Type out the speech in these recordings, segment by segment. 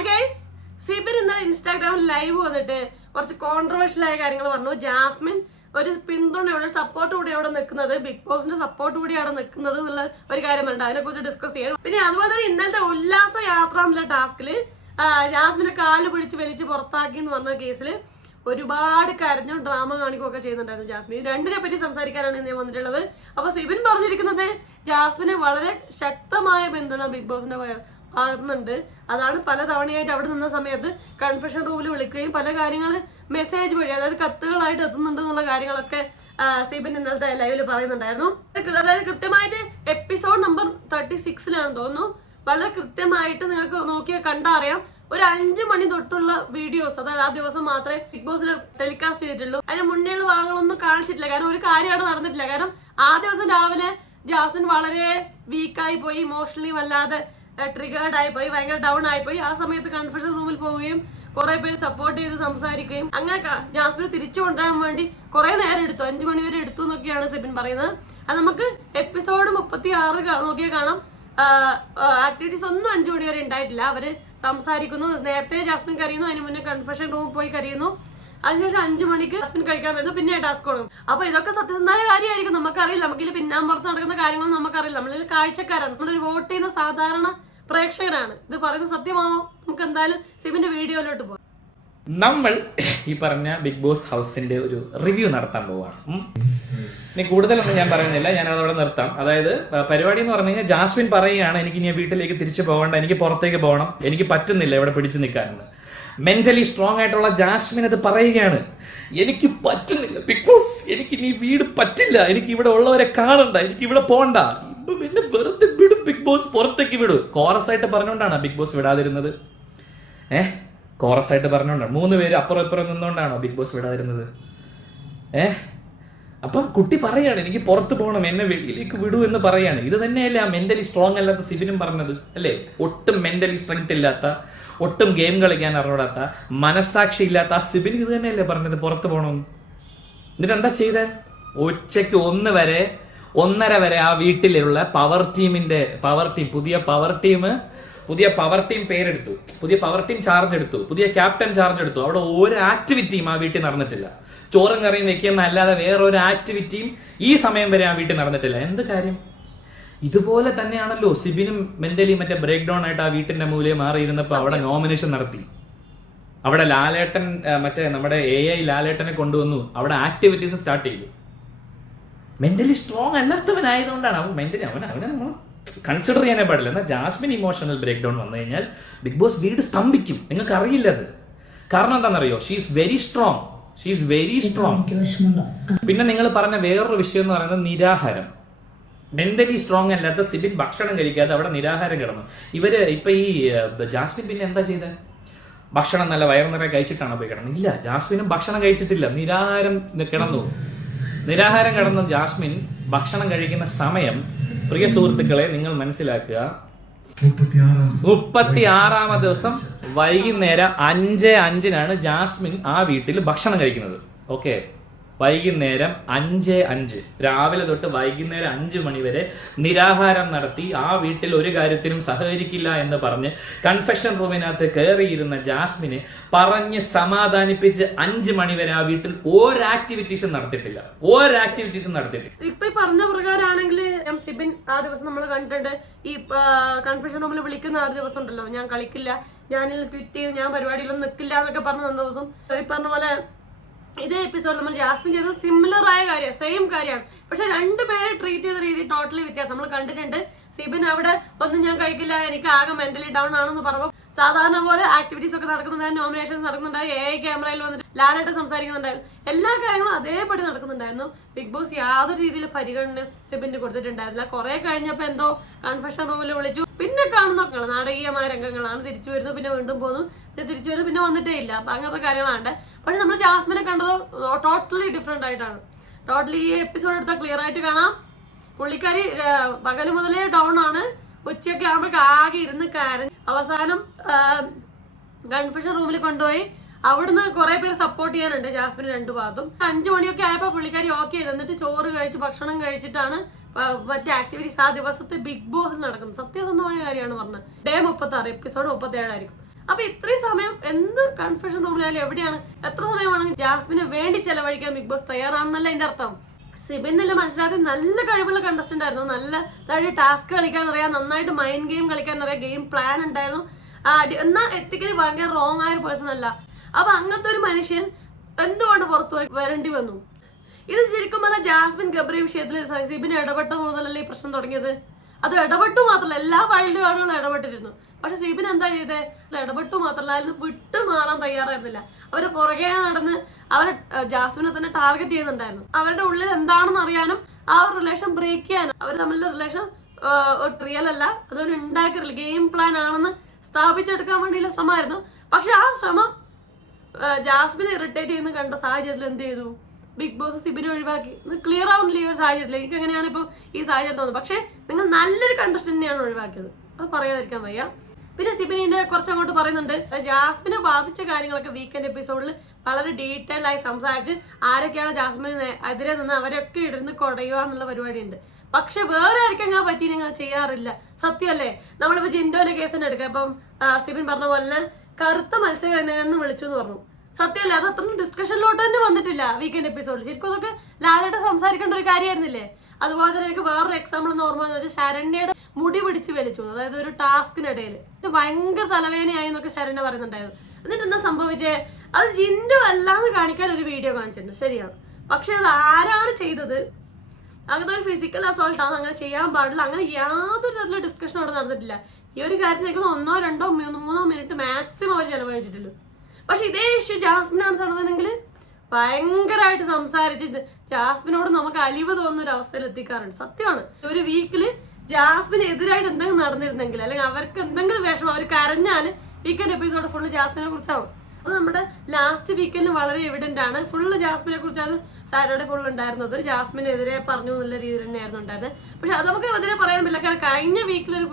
Hi guys, Sibin ഇന്നലെ ഇൻസ്റ്റാഗ്രാമിൽ live വന്നിട്ട് കുറച്ച് കോൺട്രവേഴ്ഷ്യൽ ആയ കാര്യങ്ങൾ പറഞ്ഞു. ജാസ്മിൻ ഒരു പിന്തുണയോടെ സപ്പോർട്ട് കൂടി അവിടെ നിൽക്കുന്നത്, ബിഗ് ബോസിന്റെ സപ്പോർട്ട് കൂടി അവിടെ നിൽക്കുന്നത് എന്നുള്ള ഒരു കാര്യം ഉണ്ട്. അതിനെ കുറിച്ച് ഡിസ്കസ് ചെയ്യാം. പിന്നെ അതുപോലെ തന്നെ ഇന്നലത്തെ ഉല്ലാസ യാത്ര എന്നുള്ള ടാസ്കില് ജാസ്മിനെ കാല് പിടിച്ച് വലിച്ച് പുറത്താക്കി എന്ന് പറഞ്ഞ കേസിൽ ഒരുപാട് കരഞ്ഞും ഡ്രാമ കാണിക്കുകയൊക്കെ ചെയ്യുന്നുണ്ടായിരുന്നു ജാസ്മിൻ. രണ്ടിനെ പറ്റി സംസാരിക്കാനാണ് ഇന്ന് വന്നിട്ടുള്ളത്. അപ്പൊ സിബിൻ പറഞ്ഞിരിക്കുന്നത് ജാസ്മിന് വളരെ ശക്തമായ പിന്തുണ ബിഗ് ബോസിന്റെ ആകുന്നുണ്ട്. അതാണ് പല തവണയായിട്ട് അവിടെ നിന്ന സമയത്ത് കൺഫെഷൻ റൂമിൽ വിളിക്കുകയും പല കാര്യങ്ങൾ മെസ്സേജ് വഴി, അതായത് കത്തുകളായിട്ട് എത്തുന്നുണ്ട് എന്നുള്ള കാര്യങ്ങളൊക്കെ സിബിൻ ഇന്നലത്തെ ലൈവിൽ പറയുന്നുണ്ടായിരുന്നു. അതായത് കൃത്യമായിട്ട് എപ്പിസോഡ് നമ്പർ 36 തോന്നുന്നു. വളരെ കൃത്യമായിട്ട് നിങ്ങൾക്ക് നോക്കിയാൽ കണ്ടറിയാം. ഒരു 5 മണി തൊട്ടുള്ള വീഡിയോസ്, അതായത് ആ ദിവസം മാത്രമേ ബിഗ് ബോസിൽ ടെലികാസ്റ്റ് ചെയ്തിട്ടുള്ളൂ. അതിന് മുന്നേയുള്ള ഭാഗങ്ങളൊന്നും കാണിച്ചിട്ടില്ല. കാരണം ഒരു കാര്യം അവിടെ നടന്നിട്ടില്ല. കാരണം ആ ദിവസം രാവിലെ ജാസ്മിൻ വളരെ വീക്കായി പോയി, ഇമോഷണലി വല്ലാതെ ട്രിഗേർഡ് ആയിപ്പോയി, ഭയങ്കര ഡൗൺ ആയിപ്പോയി. ആ സമയത്ത് കൺഫെഷൻ റൂമിൽ പോവുകയും കുറെ പേര് സപ്പോർട്ട് ചെയ്ത് സംസാരിക്കുകയും അങ്ങനെ ജാസ്മിനെ തിരിച്ചു കൊണ്ടുവരാൻ വേണ്ടി കുറെ നേരം എടുത്തു, 5 മണി വരെ എടുത്തു എന്നൊക്കെയാണ് സിബിൻ പറയുന്നത്. അത് നമുക്ക് എപ്പിസോഡ് 36 നോക്കിയാൽ കാണാം. ആക്ടിവിറ്റീസ് ഒന്നും 5 മണി വരെ ഉണ്ടായിട്ടില്ല. അവര് സംസാരിക്കുന്നു, നേരത്തെ ജാസ്മിൻ കരയുന്നു, അതിന് മുന്നേ കൺഫെഷൻ റൂമിൽ പോയി കരയുന്നു. അതിനുശേഷം 5 മണിക്ക് ജാസ്മിൻ കഴിക്കാൻ വരുന്നു, പിന്നെ ടാസ്ക് കൊടുക്കും. അപ്പൊ ഇതൊക്കെ സത്യസന്ധമായ കാര്യമായിരിക്കും, നമുക്കറിയില്ല. നമുക്കിൽ പിന്നാമ്പുറത്ത് നടക്കുന്ന കാര്യങ്ങൾ നമുക്കറിയില്ല. നമ്മളൊരു കാഴ്ചക്കാരാണ്, നമ്മളൊരു വോട്ട് ചെയ്യുന്ന സാധാരണ പ്രേക്ഷകരാണ്. ഇത് പറയുന്നത് സത്യമാവോ? നമുക്ക് എന്തായാലും സിബിന്റെ വീഡിയോയിലോട്ട് പോകാം. നമ്മൾ ഈ പറഞ്ഞ ബിഗ് ബോസ് ഹൗസിന്റെ ഒരു റിവ്യൂ നടത്താൻ പോവാണ്. ഇനി കൂടുതലൊന്നും ഞാൻ പറയുന്നില്ല, ഞാൻ അതവിടെ നിർത്താം. അതായത് പരിപാടി എന്ന് പറഞ്ഞു കഴിഞ്ഞാൽ ജാസ്മിൻ പറയുകയാണ്, എനിക്ക് ഇനി വീട്ടിലേക്ക് തിരിച്ചു പോകണ്ട, എനിക്ക് പുറത്തേക്ക് പോകണം, എനിക്ക് പറ്റുന്നില്ല ഇവിടെ പിടിച്ചു നിൽക്കാനെന്ന്. മെന്റലി സ്ട്രോങ് ആയിട്ടുള്ള ജാസ്മിൻ അത് പറയുകയാണ്, എനിക്ക് പറ്റുന്നില്ല ബിഗ് ബോസ്, എനിക്ക് ഇനി വീട് പറ്റില്ല, എനിക്ക് ഇവിടെ ഉള്ളവരെ കാണണ്ട, എനിക്ക് ഇവിടെ പോകണ്ട, എന്നെ വെറുതെ വിടും ബിഗ് ബോസ്, പുറത്തേക്ക് വിടൂ. കോറസ് ആയിട്ട് പറഞ്ഞുകൊണ്ടാണ് ബിഗ് ബോസ് വിടാതിരുന്നത്. കോറസ് ആയിട്ട് പറഞ്ഞുകൊണ്ടാണ്. 3 പേര് അപ്പുറം ഇപ്പുറം നിന്നുകൊണ്ടാണോ ബിഗ് ബോസ് വിടാതിരുന്നത്? അപ്പം കുട്ടി പറയാണ്, എനിക്ക് പുറത്ത് പോകണം, എന്നെ വെളിയിലേക്ക് വിടൂ എന്ന് പറയാണ്. ഇത് തന്നെയല്ലേ ആ മെന്റലി സ്ട്രോങ് അല്ലാത്ത സിബിനും പറഞ്ഞത് അല്ലേ? ഒട്ടും മെന്റലി സ്ട്രെങ്ത് ഇല്ലാത്ത, ഒട്ടും ഗെയിം കളിക്കാൻ അറിയാത്ത, മനസ്സാക്ഷി ഇല്ലാത്ത ആ സിബിൻ ഇത് തന്നെയല്ലേ പറഞ്ഞത് പുറത്ത് പോകണമെന്ന്. എന്നിട്ട് എന്താ ചെയ്തേ? ഉച്ചയ്ക്ക് 1 വരെ ആ വീട്ടിലുള്ള പുതിയ പവർ ടീം പേരെടുത്തു, പുതിയ പവർ ടീം ചാർജ് എടുത്തു, പുതിയ ക്യാപ്റ്റൻ ചാർജ് എടുത്തു. അവിടെ ഒരു ആക്ടിവിറ്റിയും ആ വീട്ടിൽ നടന്നിട്ടില്ല. ചോറും കറിയും വെക്കുന്ന അല്ലാതെ വേറൊരു ആക്ടിവിറ്റിയും ഈ സമയം വരെ ആ വീട്ടിൽ നടന്നിട്ടില്ല. എന്ത് കാര്യം? ഇതുപോലെ തന്നെയാണല്ലോ സിബിനും മെന്റലി മറ്റേ ബ്രേക്ക് ഡൗൺ ആയിട്ട് ആ വീട്ടിന്റെ മൂലയെ മാറിയിരുന്നപ്പോ അവിടെ നോമിനേഷൻ നടത്തി. അവിടെ ലാലേട്ടൻ, മറ്റേ നമ്മുടെ AI ലാലേട്ടനെ കൊണ്ടുവന്നു, അവിടെ ആക്ടിവിറ്റീസ് സ്റ്റാർട്ട് ചെയ്തു. മെന്റലി സ്ട്രോങ് അല്ലാത്തവനായതുകൊണ്ടാണ് അവൻ മെന്റലി അവനെ നമ്മൾ കൺസിഡർ ചെയ്യാനേ പാടില്ല. എന്നാൽ ജാസ്മിൻ ഇമോഷണൽ ബ്രേക്ക് ഡൗൺ വന്നു കഴിഞ്ഞാൽ ബിഗ് ബോസ് വീട് സ്തംഭിക്കും. നിങ്ങൾക്ക് അറിയില്ല അത്. കാരണം എന്താണെന്നറിയോ? She is very strong. പിന്നെ നിങ്ങൾ പറഞ്ഞ വേറൊരു വിഷയം എന്ന് പറയുന്നത് നിരാഹാരം. മെന്റലി സ്ട്രോങ് അല്ലാത്ത സിബിൻ ഭക്ഷണം കഴിക്കാതെ അവിടെ നിരാഹാരം കിടന്നു. ഇപ്പൊ ഈ ജാസ്മിൻ പിന്നെ എന്താ ചെയ്തത്? ഭക്ഷണം നല്ല വയറു നിറയെ കഴിച്ചിട്ടാണോ പോയി കിടന്നത്? ഇല്ല, ജാസ്മിനും ഭക്ഷണം കഴിച്ചിട്ടില്ല, നിരാഹാരം കിടന്ന ജാസ്മിൻ ഭക്ഷണം കഴിക്കുന്ന സമയം, പ്രിയ സുഹൃത്തുക്കളെ നിങ്ങൾ മനസ്സിലാക്കുക, 36ാമ ദിവസം വൈകുന്നേരം 5:05 ജാസ്മിൻ ആ വീട്ടിൽ ഭക്ഷണം കഴിക്കുന്നത്. ഓക്കെ, വൈകുന്നേരം 5:05, രാവിലെ തൊട്ട് വൈകുന്നേരം 5 മണി വരെ നിരാഹാരം നടത്തി ആ വീട്ടിൽ ഒരു കാര്യത്തിനും സഹകരിക്കില്ല എന്ന് പറഞ്ഞ് കൺഫെഷൻ റൂമിനകത്ത് കയറിയിരുന്ന ജാസ്മിനെ പറഞ്ഞ് സമാധാനിപ്പിച്ച് 5 മണി വരെ ആ വീട്ടിൽ ഒരു ആക്ടിവിറ്റീസും നടത്തിയിട്ടില്ല. ഇപ്പൊ പറഞ്ഞ പ്രകാരമാണെങ്കിൽ സിബിൻ ആ ദിവസം നമ്മൾ കണ്ടിട്ടുണ്ട്. ഈ കൺഫെഷൻ റൂമിൽ വിളിക്കുന്ന ആ ദിവസം ഉണ്ടല്ലോ, ഞാൻ കളിക്കില്ല, ഞാനിൽ ക്വിറ്റ് ചെയ്ത് ഞാൻ പരിപാടിയിലൊന്നും നിൽക്കില്ല എന്നൊക്കെ പറഞ്ഞ ദിവസം, ഈ പറഞ്ഞ പോലെ ഇതേ എപ്പിസോഡിൽ നമ്മൾ ജാസ്മിൻ ചെയ്തത് സിമിലർ ആയ കാര്യം, സെയിം കാര്യമാണ്. പക്ഷെ 2 പേരെ ട്രീറ്റ് ചെയ്ത രീതി ടോട്ടലി വ്യത്യാസം നമ്മൾ കണ്ടിട്ടുണ്ട്. സിബിൻ അവിടെ ഒന്നും ഞാൻ കഴിക്കില്ല, എനിക്ക് ആകെ മെന്റലി ഡൗൺ ആണെന്ന് പറയുമ്പോൾ സാധാരണ പോലെ ആക്ടിവിറ്റീസ് ഒക്കെ നടക്കുന്നുണ്ടായിരുന്നു, നോമിനേഷൻസ് നടക്കുന്നുണ്ടായിരുന്നു, AI ക്യാമറയിൽ വന്നിട്ട് ലാലായിട്ട് സംസാരിക്കുന്നുണ്ടായിരുന്നു, എല്ലാ കാര്യങ്ങളും അതേപടി നടക്കുന്നുണ്ടായിരുന്നു. ബിഗ് ബോസ് യാതൊരു രീതിയിൽ പരിഗണന സിബിന് കൊടുത്തിട്ടുണ്ടായിരുന്നില്ല. കുറെ കഴിഞ്ഞപ്പോൾ എന്തോ കൺഫെഷൻ റൂമിൽ വിളിച്ചു, പിന്നെ കാണുന്ന നാടകീയമായ രംഗങ്ങളാണ്. തിരിച്ചു വരുന്നു, പിന്നെ വീണ്ടും പോകുന്നു, പിന്നെ തിരിച്ചു വരുന്നു, പിന്നെ വന്നിട്ടേ ഇല്ല. അപ്പൊ അങ്ങനത്തെ കാര്യങ്ങളാണ്ട്. പക്ഷെ നമ്മൾ ജാസ്മിനെ കണ്ടത് ടോട്ടലി ഡിഫറെന്റ് ആയിട്ടാണ്. ടോട്ടലി ഈ എപ്പിസോഡ് എടുത്താൽ ക്ലിയർ ആയിട്ട് കാണാം. പുള്ളിക്കാരി പകല് മുതലേ ഡൗൺ ആണ്. ഉച്ചയൊക്കെ ആകുമ്പോഴേക്ക് ആകെ ഇരുന്ന് കരഞ്ഞ് അവസാനം കൺഫെഷൻ റൂമിൽ കൊണ്ടുപോയി. അവിടുന്ന് കുറെ പേര് സപ്പോർട്ട് ചെയ്യാനുണ്ട് ജാസ്മിന് 2 ഭാഗത്തും. 5 മണിയൊക്കെ ആയപ്പോൾ പുള്ളിക്കാരി ഓക്കെ ചെയ്ത്, എന്നിട്ട് ചോറ് കഴിച്ച് ഭക്ഷണം കഴിച്ചിട്ടാണ് മറ്റേ ആക്ടിവിറ്റീസ് ആ ദിവസത്തെ ബിഗ് ബോസിൽ നടക്കുന്നത്. സത്യസന്ധമായ കാര്യമാണ് പറഞ്ഞത്. ഡേ 36 എപ്പിസോഡ് 37 ആയിരിക്കും. അപ്പൊ ഇത്രയും സമയം എന്ത് കൺഫ്യൂഷൻ റൂമിലായാലും എവിടെയാണ് എത്ര സമയമാണെങ്കിൽ ജാസ്മിന് വേണ്ടി ചെലവഴിക്കാൻ ബിഗ് ബോസ് തയ്യാറാണെന്നല്ല എന്റെ അർത്ഥം. സിബിനെല്ലാം മനസ്സിലാക്കി നല്ല കഴിവുള്ള കണ്ടസ്റ്റന്റ് ആയിരുന്നു. നല്ല അതായത് ടാസ്ക് കളിക്കാൻ അറിയാം, നന്നായിട്ട് മൈൻഡ് ഗെയിം കളിക്കാൻ അറിയാം, ഗെയിം പ്ലാൻ ഉണ്ടായിരുന്നു. എന്നാൽ എത്തിക്കലി ഭയങ്കര റോങ് ആയ ഒരു പേഴ്സൺ അല്ല. അപ്പൊ അങ്ങനത്തെ ഒരു മനുഷ്യൻ എന്തുകൊണ്ട് പുറത്തു വരേണ്ടി വന്നു? ഇത് ശരിക്കും പറഞ്ഞാൽ ജാസ്മിൻ ഗബ്രി വിഷയത്തിൽ സിബിന് ഇടപെട്ട മുതലല്ലേ ഈ പ്രശ്നം തുടങ്ങിയത്. അത് ഇടപെട്ടു മാത്രമല്ല, എല്ലാ വൈൽഡ് കാർഡുകളും ഇടപെട്ടിരുന്നു. പക്ഷെ സിബിൻ എന്താ ചെയ്തേ? ഇടപെട്ടു മാത്രമല്ല, അതിൽ വിട്ടു മാറാൻ തയ്യാറായിരുന്നില്ല. അവര് പുറകെ നടന്ന് അവരെ ജാസ്മിനെ തന്നെ ടാർഗറ്റ് ചെയ്യുന്നുണ്ടായിരുന്നു. അവരുടെ ഉള്ളിൽ എന്താണെന്ന് അറിയാനും ആ ഒരു റിലേഷൻ ബ്രേക്ക് ചെയ്യാനും അവർ തമ്മിലുള്ള റിലേഷൻ റിയൽ അല്ല, അതൊരു ഉണ്ടാക്കിയ ഗെയിം പ്ലാൻ ആണെന്ന് സ്ഥാപിച്ചെടുക്കാൻ വേണ്ടിയുള്ള ശ്രമമായിരുന്നു. പക്ഷെ ആ ശ്രമം ജാസ്മിനെ ഇറിറ്റേറ്റ് ചെയ്യുന്ന കണ്ട സാഹചര്യത്തിൽ എന്ത് ചെയ്തു? ബിഗ് ബോസ് സിബിനെ ഒഴിവാക്കി. ക്ലിയർ ആവുന്നില്ല ഈ ഒരു സാഹചര്യത്തിൽ. എനിക്ക് എങ്ങനെയാണ് ഇപ്പോൾ ഈ സാഹചര്യം തോന്നുന്നത്. പക്ഷെ നിങ്ങൾ നല്ലൊരു കണ്ടസ്റ്റന്റിനെയാണ് ഒഴിവാക്കിയത്, അത് പറയാതിരിക്കാൻ വയ്യ. പിന്നെ സിബിനിന്റെ കുറച്ചങ്ങോട്ട് പറയുന്നുണ്ട്, ജാസ്മിനെ ബാധിച്ച കാര്യങ്ങളൊക്കെ വീക്കെൻഡ് എപ്പിസോഡിൽ വളരെ ഡീറ്റെയിൽ ആയി സംസാരിച്ച് ആരൊക്കെയാണ് ജാസ്മിന് എതിരെ നിന്ന് അവരൊക്കെ ഇടുന്ന് കുടയുക എന്നുള്ള പരിപാടി ഉണ്ട്. പക്ഷെ വേറെ ആർക്കും അങ്ങനെ പറ്റി നിങ്ങൾ ചെയ്യാറില്ല. സത്യമല്ലേ? നമ്മളിപ്പോ ജിൻഡോന്റെ കേസ് തന്നെ എടുക്കാം. ഇപ്പം സിബിൻ പറഞ്ഞ പോലെ കറുത്ത മത്സ്യകന്യകെന്ന് വിളിച്ചു എന്ന് പറഞ്ഞു. സത്യമല്ലേ? അത് അത്ര ഡിസ്കഷനിലോട്ട് തന്നെ വന്നിട്ടില്ല വീക്കെൻഡ് എപ്പിസോഡിൽ. ശരിക്കും അതൊക്കെ ലാലായിട്ട് സംസാരിക്കേണ്ട ഒരു കാര്യമായിരുന്നില്ലേ? അതുപോലെ തന്നെ എനിക്ക് വേറൊരു എക്സാമ്പിൾ എന്ന് ഓർമ്മ വെച്ചാൽ ശരണ്യയുടെ മുടി പിടിച്ച് വലിച്ചു, അതായത് ഒരു ടാസ്കിനിടയിൽ. ഇത് ഭയങ്കര തലവേദനയായി എന്നൊക്കെ ശരണ്യ പറയുന്നുണ്ടായിരുന്നു. എന്നിട്ട് എന്താ സംഭവിച്ചേ? അത് ജിൻഡോ അല്ലാന്ന് കാണിക്കാൻ ഒരു വീഡിയോ കാണിച്ചിട്ടുണ്ട്, ശരിയാണ്. പക്ഷെ അത് ആരാണ് ചെയ്തത്? അങ്ങനത്തെ ഒരു ഫിസിക്കൽ അസോൾട്ട് ആണ്, അങ്ങനെ ചെയ്യാൻ പാടില്ല, അങ്ങനെ യാതൊരു തരത്തിലുള്ള ഡിസ്കഷൻ അവിടെ നടന്നിട്ടില്ല. ഈ ഒരു കാര്യത്തിലേക്ക് 1, 2, 3 മിനിറ്റ് മാക്സിമം അവർ ചെലവഴിച്ചിട്ടുള്ളൂ. പക്ഷെ ഇതേ ഇഷ്യൂ ജാസ്മിനാണ് നടന്നതെങ്കിൽ ഭയങ്കരമായിട്ട് സംസാരിച്ച് ജാസ്മിനോട് നമുക്ക് അലിവ് തോന്നുന്ന ഒരു അവസ്ഥയിൽ എത്തിക്കാറുണ്ട്. സത്യമാണ്. ഒരു വീക്കില് ജാസ്മിന് എതിരായിട്ട് എന്തെങ്കിലും നടന്നിരുന്നെങ്കിൽ, അല്ലെങ്കിൽ അവർക്ക് എന്തെങ്കിലും വിഷമം, അവർ കരഞ്ഞാല് വീക്കെൻഡ് എപ്പിസോഡ് ഫുള്ള് ജാസ്മിനെ കുറിച്ചാവും. അത് നമ്മുടെ ലാസ്റ്റ് വീക്കെൻഡിൽ വളരെ എവിഡന്റ് ആണ്. ഫുള്ള് ജാസ്മിനെ കുറിച്ചാണ് സാറ്റർഡേ ഫുൾ ഉണ്ടായിരുന്നത്. ജാസ്മിനെതിരെ പറഞ്ഞു എന്നുള്ള രീതിയിൽ തന്നെയായിരുന്നു ഉണ്ടായിരുന്നത്. പക്ഷെ അത് നമുക്ക് എതിരെ പറയാൻ പറ്റില്ല. കാരണം കഴിഞ്ഞ വീക്കിലൊരു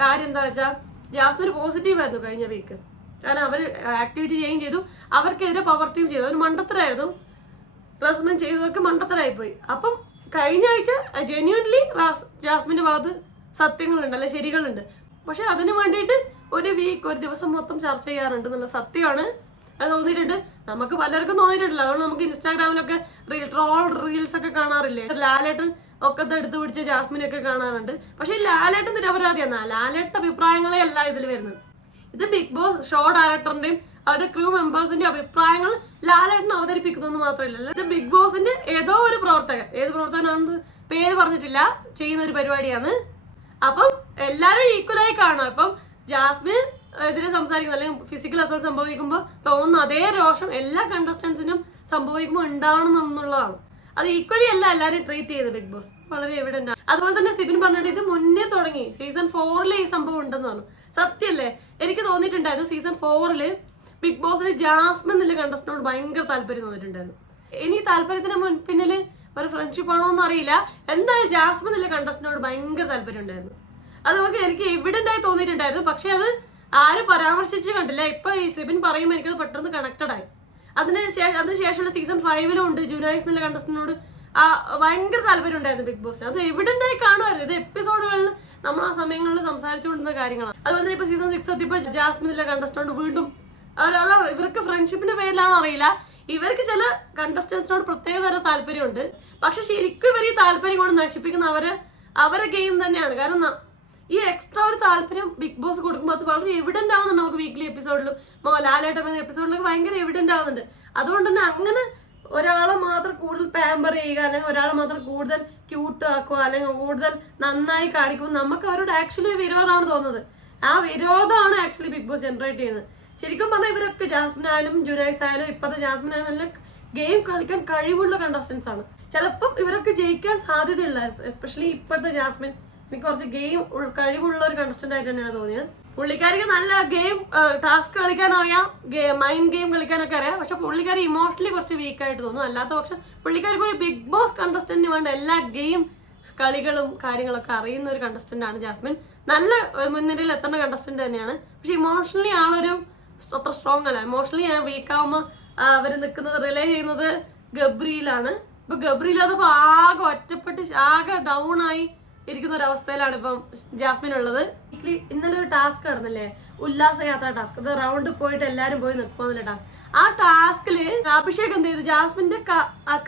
കാര്യം എന്താ വെച്ചാൽ ജാസ്മിന് പോസിറ്റീവ് ആയിരുന്നു കഴിഞ്ഞ വീക്ക്. കാരണം അവർ ആക്ടിവിറ്റി ചെയ്യുകയും ചെയ്തു, അവർക്കെതിരെ പവർ ടീം ചെയ്തു. ഒരു മണ്ടത്തരായിരുന്നു, റസ്മിൻ ചെയ്തതൊക്കെ മണ്ടത്തരായിപ്പോയി. അപ്പം കഴിഞ്ഞ ആഴ്ച ജെന്യൂൻലി ജാസ്മിന്റെ ഭാഗത്ത് സത്യങ്ങളുണ്ട്, അല്ലെ ശരികളുണ്ട്. പക്ഷെ അതിന് വേണ്ടിയിട്ട് ഒരു ദിവസം മൊത്തം ചർച്ച ചെയ്യാറുണ്ട് എന്നുള്ള സത്യമാണ്. അത് തോന്നിയിട്ടുണ്ട്, നമുക്ക് പലർക്കും തോന്നിയിട്ടുണ്ടല്ലോ. അതുകൊണ്ട് നമുക്ക് ഇൻസ്റ്റാഗ്രാമിലൊക്കെ ട്രോൾ റീൽസ് ഒക്കെ കാണാറില്ലേ? ലാലേട്ടൻ ഒക്കെ എടുത്തു പിടിച്ച ജാസ്മിനൊക്കെ കാണാറുണ്ട്. പക്ഷെ ഈ ലാലേട്ടൻ നിരപരാധിയാണ്. ലാലേട്ട അഭിപ്രായങ്ങളെ അല്ല ഇതിൽ വരുന്നത്. ഇത് ബിഗ് ബോസ് ഷോ ഡയറക്ടറിന്റെയും അവരുടെ ക്രൂ മെമ്പേഴ്സിന്റെയും അഭിപ്രായങ്ങൾ ലാലേട്ടൻ അവതരിപ്പിക്കുന്നു മാത്രമല്ല, ഇത് ബിഗ് ബോസിന്റെ ഏതോ ഒരു പ്രവർത്തകൻ, ഏത് പ്രവർത്തകനാണെന്ന് പേര് പറഞ്ഞിട്ടില്ല, ചെയ്യുന്ന ഒരു പരിപാടിയാണ്. അപ്പം എല്ലാവരും ഈക്വലായി കാണും. അപ്പം ജാസ്മിൻ എതിരെ സംസാരിക്കുന്നത് അല്ലെങ്കിൽ ഫിസിക്കൽ അസോൾട്ട് സംഭവിക്കുമ്പോൾ തോന്നുന്ന അതേ രോഷം എല്ലാ കണ്ടസ്റ്റൻസിനും സംഭവിക്കുമ്പോൾ ഉണ്ടാവണം എന്നുള്ളതാണ്. അത് ഈക്വലി അല്ല എല്ലാവരും ട്രീറ്റ് ചെയ്ത് ബിഗ് ബോസ് വളരെ എവിഡന്റ് ആണ്. അതുപോലെ തന്നെ സിബിൻ പറഞ്ഞിട്ട് ഇത് മുന്നേ തുടങ്ങി, സീസൺ 4 ഈ സംഭവം ഉണ്ടെന്ന് പറഞ്ഞു. സത്യല്ലേ? എനിക്ക് തോന്നിയിട്ടുണ്ടായിരുന്നു സീസൺ 4 ബിഗ് ബോസിന് ജാസ്മിൻ എന്നുള്ള കണ്ടസ്റ്റന്റിനോട് ഭയങ്കര താല്പര്യം തോന്നിയിട്ടുണ്ടായിരുന്നു. ഇനി താല്പര്യത്തിന് പിന്നിൽ ഒരു ഫ്രണ്ട്ഷിപ്പ് ആണോ എന്ന് അറിയില്ല. എന്തായാലും ജാസ്മിൻ എന്നുള്ള കണ്ടസ്റ്റന്റിനോട് ഭയങ്കര താല്പര്യം ഉണ്ടായിരുന്നു. അത് എനിക്ക് എവിഡന്റ് ആയി തോന്നിയിട്ടുണ്ടായിരുന്നു. പക്ഷെ അത് ആരും പരാമർശിച്ച് കണ്ടില്ല. ഇപ്പൊ ഈ സിബിൻ പറയുമ്പോൾ എനിക്കത് പെട്ടെന്ന് കണക്റ്റഡ് ആയി. അതിനുശേഷമുള്ള സീസൺ 5 ഉണ്ട് ജുനൈസ് എന്നുള്ള കണ്ടസ്റ്റന്റിനോട് ഭയങ്കര താല്പര്യം ഉണ്ടായിരുന്നു ബിഗ് ബോസ്. അത് എവിഡന്റ് ആയി കാണുമായിരുന്നു. ഇത് എപ്പിസോഡുകളിൽ നമ്മൾ ആ സമയങ്ങളിൽ സംസാരിച്ചുകൊണ്ടിരുന്ന കാര്യങ്ങളാണ്. അതുപോലെ തന്നെ ഇപ്പൊ സീസൺ 6 എത്തിയപ്പോ ജാസ്മിൻ എന്നുള്ള കണ്ടസ്റ്റന്റ് വീണ്ടും ഇവർക്ക് ഫ്രണ്ട്ഷിപ്പിന്റെ പേരിലാണെന്ന് അറിയില്ല, ഇവർക്ക് ചില കണ്ടസ്റ്റൻസിനോട് പ്രത്യേക തരം താല്പര്യമുണ്ട്. പക്ഷെ ശരിക്കും ഇവർ ഈ താല്പര്യം കൊണ്ട് നശിപ്പിക്കുന്ന അവരെ ഗെയിം തന്നെയാണ്. കാരണം ഈ എക്സ്ട്രാ ഒരു താല്പര്യം ബിഗ് ബോസ് കൊടുക്കുമ്പോൾ അത് വളരെ എവിഡന്റ് ആവുന്നുണ്ട്. നമുക്ക് വീക്ക്ലി എപ്പിസോഡിലും ലാലേട്ടൻ എന്ന എപ്പിസോഡിലൊക്കെ ഭയങ്കര എവിഡന്റ് ആവുന്നുണ്ട്. അതുകൊണ്ട് തന്നെ അങ്ങനെ ഒരാളെ മാത്രം കൂടുതൽ പാമ്പർ ചെയ്യുക, അല്ലെങ്കിൽ ഒരാളെ മാത്രം കൂടുതൽ ക്യൂട്ട് ആക്കുക, അല്ലെങ്കിൽ കൂടുതൽ നന്നായി കാണിക്കുമ്പോൾ നമുക്ക് അവരോട് ആക്ച്വലി വിരോധമാണ് തോന്നുന്നത്. ആ വിരോധമാണ് ആക്ച്വലി ബിഗ് ബോസ് ജനറേറ്റ് ചെയ്യുന്നത്. ശരിക്കും പറഞ്ഞാൽ ഇവരൊക്കെ ജാസ്മിൻ ആയാലും ജുനൈസ് ആയാലും ഇപ്പോഴത്തെ ജാസ്മിൻ ആയാലും എല്ലാം ഗെയിം കളിക്കാൻ കഴിവുള്ള കണ്ടസ്റ്റൻസ് ആണ്. ചിലപ്പം ഇവരൊക്കെ ജയിക്കാൻ സാധ്യതയുള്ള, എസ്പെഷ്യലി ഇപ്പോഴത്തെ ജാസ്മിൻ എനിക്ക് കുറച്ച് ഗെയിം കഴിവുള്ള ഒരു കണ്ടസ്റ്റന്റ് ആയിട്ട് തന്നെയാണ് തോന്നിയത്. പുള്ളിക്കാരിക്ക് നല്ല ഗെയിം ടാസ്ക് കളിക്കാൻ അറിയാം, മൈൻഡ് ഗെയിം കളിക്കാനൊക്കെ അറിയാം. പക്ഷെ പുള്ളിക്കാരി ഇമോഷണലി കുറച്ച് വീക്കായിട്ട് തോന്നും. അല്ലാത്ത പക്ഷെ പുള്ളിക്കാർക്ക് ഒരു ബിഗ് ബോസ് കണ്ടസ്റ്റന്റിന് വേണ്ട എല്ലാ ഗെയിം കളികളും കാര്യങ്ങളൊക്കെ അറിയുന്ന ഒരു കണ്ടസ്റ്റന്റ് ആണ് ജാസ്മിൻ. നല്ല മുൻനിരയിൽ എത്തേണ്ട കണ്ടസ്റ്റന്റ് തന്നെയാണ്. പക്ഷെ ഇമോഷണലി ആളൊരു അത്ര സ്ട്രോങ് അല്ല. ഇമോഷണലി വീക്ക് ആവുമ്പോൾ അവർ നിൽക്കുന്നത് റിലേ ചെയ്യുന്നത് ഗബ്രിയിലാണ്. ഇപ്പൊ ഗബ്രിയില്ലാത്തപ്പോ ആകെ ഒറ്റപ്പെട്ട് ആകെ ഡൗൺ ആയി ഇരിക്കുന്ന ഒരു അവസ്ഥയിലാണ് ഇപ്പം ജാസ്മിൻ ഉള്ളത്. ഇന്നലെ ഒരു ടാസ്ക് നടന്നില്ലേ, ഉല്ലാസയാത്ര ടാസ്ക്. അത് റൗണ്ട് പോയിട്ട് എല്ലാരും പോയി നിൽക്കുന്നില്ല ടാസ്ക്. ആ ടാസ്കില് അഭിഷേക് എന്ത് ചെയ്തു, ജാസ്മിന്റെ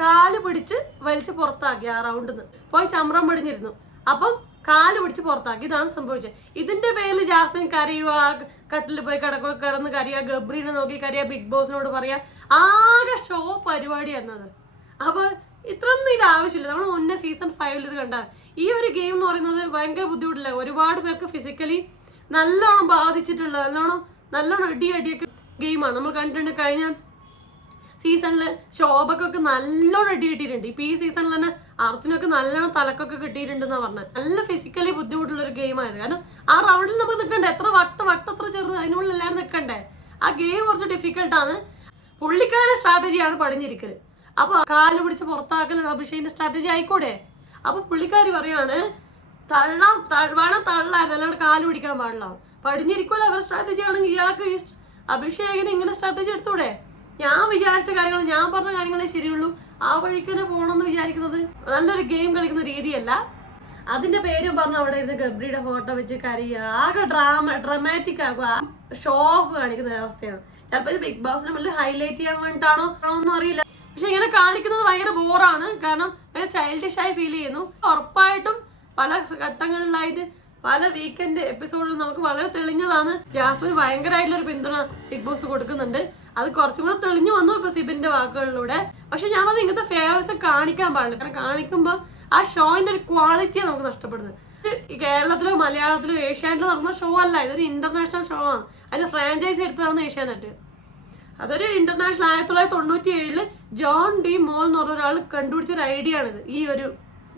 കാല് പിടിച്ച് വലിച്ച് പുറത്താക്കി. ആ റൗണ്ടിൽ നിന്ന് പോയി ചമ്രം പടിഞ്ഞിരുന്നു. അപ്പം കാല് പിടിച്ച് പുറത്താക്കി. ഇതാണ് സംഭവിച്ചത്. ഇതിന്റെ പേരിൽ ജാസ്മിൻ കരയുക, കട്ടിൽ പോയി കിടന്ന് കരയുക, ഗബ്രീനെ നോക്കി കരയുക, ബിഗ് ബോസിനോട് പറയാ. ആകെ ഷോ പരിപാടിയായിരുന്നു അത്. അപ്പൊ ഇത്രയൊന്നും ഇത് ആവശ്യമില്ല. നമ്മൾ മുന്നേ സീസൺ 5 ഇത് കണ്ടാൽ ഈ ഒരു ഗെയിം എന്ന് പറയുന്നത് ഭയങ്കര ബുദ്ധിമുട്ടില്ല. ഒരുപാട് പേർക്ക് ഫിസിക്കലി നല്ലോണം ബാധിച്ചിട്ടുള്ള നല്ലോണം അടിയൊക്കെ ഗെയിമാണ്. നമ്മൾ കണ്ടിട്ടുണ്ട് കഴിഞ്ഞ സീസണില് ശോഭക്കൊക്കെ നല്ലോണം അടി കിട്ടിയിട്ടുണ്ട്. ഇപ്പൊ ഈ സീസണിൽ തന്നെ അർജുനൊക്കെ നല്ലോണം തലക്കൊക്കെ കിട്ടിയിട്ടുണ്ടെന്നാ പറഞ്ഞത്. നല്ല ഫിസിക്കലി ബുദ്ധിമുട്ടുള്ള ഒരു ഗെയിമായത്. കാരണം ആ റൗണ്ടിൽ നമുക്ക് നിൽക്കണ്ടേ, എത്ര വട്ടത്ര ചെറുത്, അതിനുള്ളിൽ എല്ലാവരും നിൽക്കണ്ടേ. ആ ഗെയിം കുറച്ച് ഡിഫിക്കൽട്ടാണ്. പുള്ളിക്കാരുടെ സ്ട്രാറ്റജിയാണ് പടിഞ്ഞിരിക്കല്. അപ്പൊ കാല് പിടിച്ച് പുറത്താക്കൽ അഭിഷേകിന്റെ സ്ട്രാറ്റജി ആയിക്കൂടെ? അപ്പൊ പുള്ളിക്കാരി പറയാണ് വേണം തള്ളായിരുന്നു, അല്ലാണ്ട് കാല് പിടിക്കാൻ പാടില്ല. പടിഞ്ഞിരിക്കുമല്ലോ അവരുടെ സ്ട്രാറ്റജി ആണെങ്കിൽ ഇയാൾക്ക് അഭിഷേകിന് ഇങ്ങനെ സ്ട്രാറ്റജി എടുത്തൂടെ? ഞാൻ വിചാരിച്ച കാര്യങ്ങൾ, ഞാൻ പറഞ്ഞ കാര്യങ്ങളെ ശരിയുള്ളൂ, ആ വഴിക്ക് തന്നെ പോകണമെന്ന് വിചാരിക്കുന്നത് നല്ലൊരു ഗെയിം കളിക്കുന്ന രീതിയല്ല. അതിന്റെ പേരും പറഞ്ഞ് അവിടെ ഇരുന്ന് ഗബ്രിയുടെ ഫോട്ടോ വെച്ച് കരയുക, ആകെ ഡ്രമാറ്റിക് ആകുക, ഷോ ഓഫ് കാണിക്കുന്ന ഒരവസ്ഥയാണ്. ചിലപ്പോൾ ഇത് ബിഗ് ബോസിനെ മുന്നിൽ ഹൈലൈറ്റ് ചെയ്യാൻ വേണ്ടിയിട്ടാണോ ഒന്നും അറിയില്ല. പക്ഷെ ഇങ്ങനെ കാണിക്കുന്നത് ഭയങ്കര ബോറാണ്. കാരണം ഭയങ്കര ചൈൽഡിഷ് ആയി ഫീൽ ചെയ്യുന്നു. ഉറപ്പായിട്ടും പല ഘട്ടങ്ങളിലായിട്ട് പല വീക്കെൻഡ് എപ്പിസോഡിൽ നമുക്ക് വളരെ തെളിഞ്ഞതാണ് ജാസ്മിൻ ഭയങ്കരമായിട്ടുള്ള ഒരു പിന്തുണ ബിഗ് ബോസ് കൊടുക്കുന്നുണ്ട്. അത് കുറച്ചും കൂടെ തെളിഞ്ഞു വന്നു ഇപ്പൊ സിബിന്റെ വാക്കുകളിലൂടെ. പക്ഷെ ഞാൻ പറഞ്ഞ ഇങ്ങനത്തെ ഫേവേഴ്സ് കാണിക്കാൻ പാടില്ല. കാരണം കാണിക്കുമ്പോൾ ആ ഷോയിന്റെ ഒരു ക്വാളിറ്റിയാണ് നമുക്ക് നഷ്ടപ്പെടുന്നത്. കേരളത്തിലോ മലയാളത്തിലോ ഏഷ്യാനെറ്റിലോ നടന്ന ഷോ അല്ല, ഇതൊരു ഇന്റർനാഷണൽ ഷോ ആണ്. അതിന്റെ ഫ്രാഞ്ചൈസി എടുത്തതാണ് ഏഷ്യാനെറ്റ്. അതൊരു ഇന്റർനാഷണൽ 1997 ജോൺ ഡി മോൾ എന്ന് പറഞ്ഞ ഒരാൾ കണ്ടുപിടിച്ചൊരു ഐഡിയ ആണിത്, ഈ ഒരു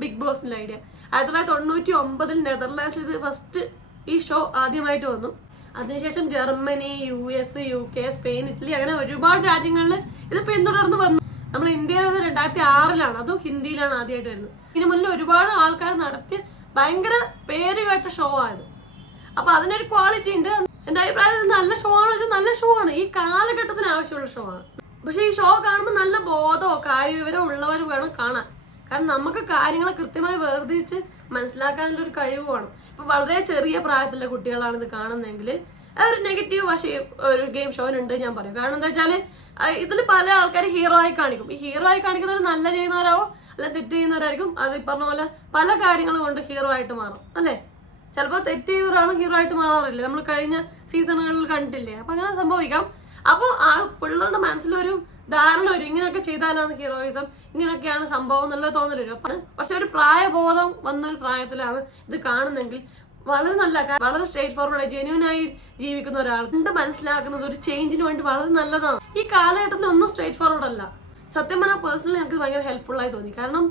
ബിഗ് ബോസിന്റെ ഐഡിയ. 1999 നെതർലാൻഡ്സിൽ ഇത് ഫസ്റ്റ് ഈ ഷോ ആദ്യമായിട്ട് വന്നു. അതിനുശേഷം Germany, US, UK, Spain, Italy അങ്ങനെ ഒരുപാട് രാജ്യങ്ങളിൽ ഇത് പിന്തുടർന്ന് വന്നു. നമ്മൾ ഇന്ത്യയിൽ 2006 അതും ഹിന്ദിയിലാണ് ആദ്യമായിട്ട് വരുന്നത്. ഇതിന് മുന്നിൽ ഒരുപാട് ആൾക്കാർ നടത്തിയ ഭയങ്കര പേര് കേട്ട ഷോ ആയത്. അപ്പൊ അതിനൊരു ക്വാളിറ്റി ഉണ്ട്. എന്റെ അഭിപ്രായത്തിൽ നല്ല ഷോ ആണ് വെച്ചാൽ നല്ല ഷോ ആണ്, ഈ കാലഘട്ടത്തിന് ആവശ്യമുള്ള ഷോ ആണ്. പക്ഷെ ഈ ഷോ കാണുമ്പോൾ നല്ല ബോധമോ കാര്യവിവരമോ ഉള്ളവർ വേണം കാണാൻ. കാരണം നമുക്ക് കാര്യങ്ങളെ കൃത്യമായി വേർതിരിച്ച് മനസ്സിലാക്കാനുള്ള ഒരു കഴിവ് വേണം. ഇപ്പൊ വളരെ ചെറിയ പ്രായത്തിലുള്ള കുട്ടികളാണ് ഇത് കാണുന്നതെങ്കിൽ ഒരു നെഗറ്റീവ് വശം ഒരു ഗെയിം ഷോയിനുണ്ട് ഞാൻ പറയും. കാരണം എന്താ വെച്ചാൽ ഇതിൽ പല ആൾക്കാർ ഹീറോ ആയി കാണിക്കും. ഈ ഹീറോ ആയി കാണിക്കുന്നവർ നല്ല ചെയ്യുന്നവരാവോ അല്ല തെറ്റ് ചെയ്യുന്നവരായിരിക്കും. അത് പറഞ്ഞ പോലെ പല കാര്യങ്ങൾ കൊണ്ട് ഹീറോ ആയിട്ട് മാറും അല്ലേ. ചിലപ്പോൾ തെറ്റ് ചെയ്തൊരാൾ ഹീറോ ആയിട്ട് മാറാറില്ല, നമ്മൾ കഴിഞ്ഞ സീസണുകളിൽ കണ്ടിട്ടില്ലേ. അപ്പൊ അങ്ങനെ സംഭവിക്കാം. അപ്പോൾ പിള്ളേരുടെ മനസ്സിലൊരു ധാരണ വരും, ഇങ്ങനെയൊക്കെ ചെയ്താലാണ് ഹീറോയിസം, ഇങ്ങനെയൊക്കെയാണ് സംഭവം എന്നുള്ള തോന്നൽ വരും. അപ്പൊ പക്ഷെ ഒരു പ്രായബോധം വന്നൊരു പ്രായത്തിലാണ് ഇത് കാണുന്നെങ്കിൽ വളരെ നല്ല, വളരെ സ്ട്രേറ്റ് ഫോർവേഡ് ജെന്യൂനായി ജീവിക്കുന്ന ഒരാൾ കണ്ട് മനസ്സിലാക്കുന്നത് ഒരു ചേഞ്ചിന് വേണ്ടി വളരെ നല്ലതാണ്. ഈ കാലഘട്ടത്തിൽ ഒന്നും സ്ട്രേറ്റ് ഫോർവേഡ് അല്ല. സത്യം പറഞ്ഞാൽ പേഴ്സണലി എനിക്ക് ഭയങ്കര ഹെൽപ്ഫുൾ ആയി തോന്നി. കാരണം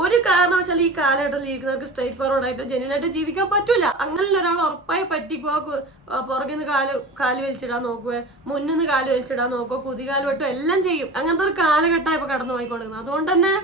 ഒരു കാരണവശാലും ഈ കാലഘട്ടത്തിൽ ജീവിക്കുന്നവർക്ക് സ്ട്രേറ്റ് ഫോർവേഡ് ആയിട്ട് ജെന്യൂനായിട്ട് ജീവിക്കാൻ പറ്റൂല. അങ്ങനെ ഒരാൾ ഉറപ്പായി പറ്റിക്കുക, പുറകിൽ നിന്ന് കാല് വലിച്ചിടാൻ നോക്കുക, മുന്നിൽ നിന്ന് കാല് വലിച്ചിടാൻ നോക്കുക, കുതികാല് വെട്ടും എല്ലാം ചെയ്യും. അങ്ങനത്തെ ഒരു കാലഘട്ടം ഇപ്പൊ കടന്നു പോയിക്കൊണ്ടിരിക്കുന്നത്. അതുകൊണ്ട് തന്നെ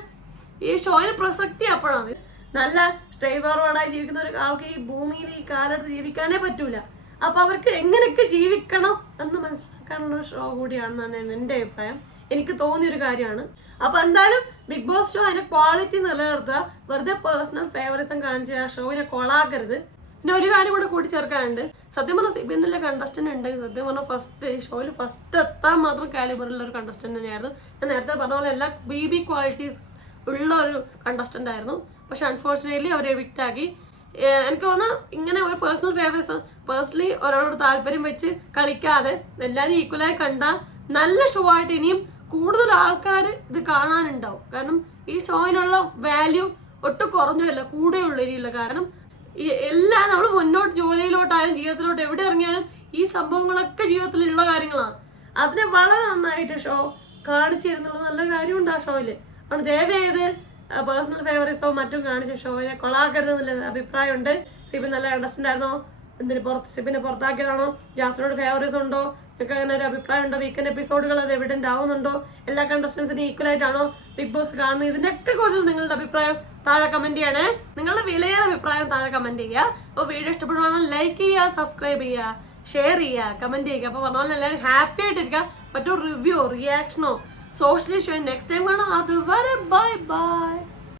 ഈ ഷോയിന് പ്രസക്തി അപ്പോഴാണ്. നല്ല സ്ട്രേറ്റ് ഫോർവേഡായി ജീവിക്കുന്ന ഒരാൾക്ക് ഈ ഭൂമിയിൽ ഈ കാലഘട്ടത്തിൽ ജീവിക്കാനേ പറ്റൂല. അപ്പൊ അവർക്ക് എങ്ങനെയൊക്കെ ജീവിക്കണം എന്ന് മനസ്സിലാക്കാനുള്ള ഷോ കൂടിയാണെന്നാണ് എന്റെ അഭിപ്രായം. എനിക്ക് തോന്നിയൊരു കാര്യമാണ്. അപ്പൊ എന്തായാലും ബിഗ് ബോസ് ഷോ അതിന്റെ ക്വാളിറ്റി നിലനിർത്തുക, വെറുതെ പേഴ്സണൽ ഫേവറിസം കാണിച്ച് ആ ഷോവിനെ കൊളാക്കരുത്. പിന്നെ ഒരു കാര്യം കൂടെ കൂട്ടിച്ചേർക്കാനുണ്ട്. സത്യം പറഞ്ഞാൽ സിബിന്നിലെ കണ്ടസ്റ്റന്റ് ഉണ്ടെങ്കിൽ സത്യം പറഞ്ഞാൽ ഈ ഷോയിൽ ഫസ്റ്റ് എത്താൻ മാത്രം കാലിബറുള്ള ഒരു കണ്ടസ്റ്റന്റ് തന്നെയായിരുന്നു. ഞാൻ നേരത്തെ പറഞ്ഞ പോലെ എല്ലാ BB ക്വാളിറ്റീസ് ഉള്ള ഒരു കണ്ടസ്റ്റന്റ് ആയിരുന്നു. പക്ഷെ അൺഫോർച്ചുനേറ്റ്ലി അവരെ എവിക്റ്റ് ആക്കി. എനിക്ക് തോന്നുന്നു ഇങ്ങനെ ഒരു പേഴ്സണൽ ഫേവറിസം പേഴ്സണലി ഒരാളോട് താല്പര്യം വെച്ച് കളിക്കാതെ എല്ലാവരും ഈക്വലായി കണ്ട നല്ല ഷോ ആയിട്ട് ഇനിയും കൂടുതൽ ആൾക്കാർ ഇത് കാണാനുണ്ടാവും. കാരണം ഈ ഷോയിനുള്ള വാല്യൂ ഒട്ടും കുറഞ്ഞല്ല, കൂടെയുള്ള ഇനിയുള്ള. കാരണം ഈ എല്ലാം നമ്മൾ മുന്നോട്ട് ജോലിയിലോട്ടായാലും ജീവിതത്തിലോട്ട് എവിടെ ഇറങ്ങിയാലും ഈ സംഭവങ്ങളൊക്കെ ജീവിതത്തിലുള്ള കാര്യങ്ങളാണ്. അതിനെ വളരെ നന്നായിട്ട് ഷോ കാണിച്ചിരുന്നുള്ള നല്ല കാര്യമുണ്ട് ആ ഷോയില്. അതുകൊണ്ട് ദയവേത് പേഴ്സണൽ ഫേവറിസോ മറ്റും കാണിച്ച ഷോയിനെ കൊളാക്കരുത് എന്നുള്ള അഭിപ്രായമുണ്ട്. സിബിൻ നല്ല കണ്ടസ്റ്റന്റ് ആയിരുന്നോ, സിബിനെ പുറത്താക്കിയതാണോ, ജാസ്മിനോട് ഫേവറിസം ഉണ്ടോ, നിങ്ങൾക്ക് അങ്ങനെ ഒരു അഭിപ്രായം ഉണ്ടോ, വീക്കെൻഡ് എപ്പിസോഡുകൾ അത് എവിഡന്റ് ആവുന്നുണ്ടോ, എല്ലാ കണ്ടസ്റ്റൻസിനും ഈക്വൽ ആയിട്ടാണോ ബിഗ് ബോസ് കാണുന്നത്, ഇതിന്റെയൊക്കെ കുറിച്ച് നിങ്ങളുടെ അഭിപ്രായം താഴെ കമന്റ് ചെയ്യണേ. നിങ്ങളുടെ വിലയേറെ അഭിപ്രായം താഴെ കമന്റ് ചെയ്യുക. അപ്പോൾ വീഡിയോ ഇഷ്ടപ്പെടുവാണെങ്കിൽ ലൈക്ക് ചെയ്യുക, സബ്സ്ക്രൈബ് ചെയ്യുക, ഷെയർ ചെയ്യുക, കമന്റ് ചെയ്യുക. അപ്പോൾ പറഞ്ഞ പോലെ എല്ലാവരും ഹാപ്പി ആയിട്ടിരിക്കുക. മറ്റൊരു റിവ്യൂ റിയാക്ഷനോ സോഷ്യലി ഷോ നെക്സ്റ്റ് ടൈം കാണാം. അതുവരെ ബൈ ബൈ.